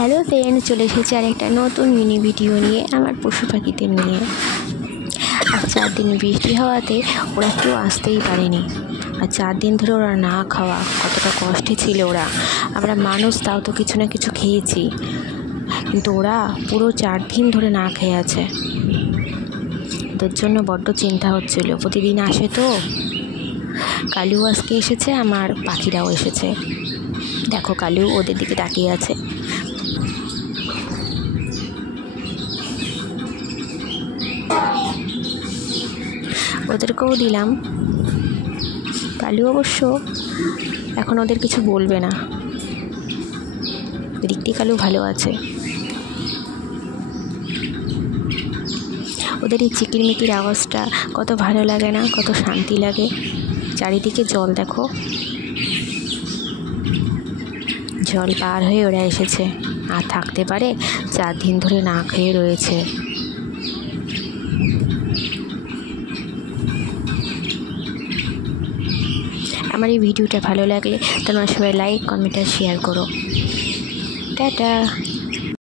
Hello friend, চলে এসেছি আর একটা নতুন মিনি ভিডিও নিয়ে আমার পশু পাখিদের নিয়ে। আর 4 দিন বৃষ্টি হওয়াতে ওরা কেউ আসতেই পারেনি। আর 4 দিন ধরে ওরা না খাওয়া, কতটা কষ্টে ছিল ওরা। আমরা মানুষ তাও তো কিছু না কিছু খেয়েছি, কিন্তু ওরা পুরো 4 দিন ধরে না খেয়ে আছে। ওদের জন্য বড্ড চিন্তা হচ্ছিল। প্রতিদিন আসে তো, কালু আজকে এসেছে, আমার পাখিরাও এসেছে। দেখো কালু ওদের দিকে তাকিয়ে আছে। ওদেরকেও দিলাম। কালু অবশ্য এখন ওদের কিছু বলবে না, দিকটি কালু ভালো আছে। ওদের এই চিকিরমিকির আওয়াজটা কত ভালো লাগে না, কত শান্তি লাগে। চারিদিকে জল দেখো, জল পার হয়ে ওরা এসেছে। আর থাকতে পারে, 4 দিন ধরে না খেয়ে রয়েছে। আমার এই ভিডিওটা ভালো লাগলে তোমরা সবাই লাইক, কমেন্ট আর শেয়ার করো। টাটা।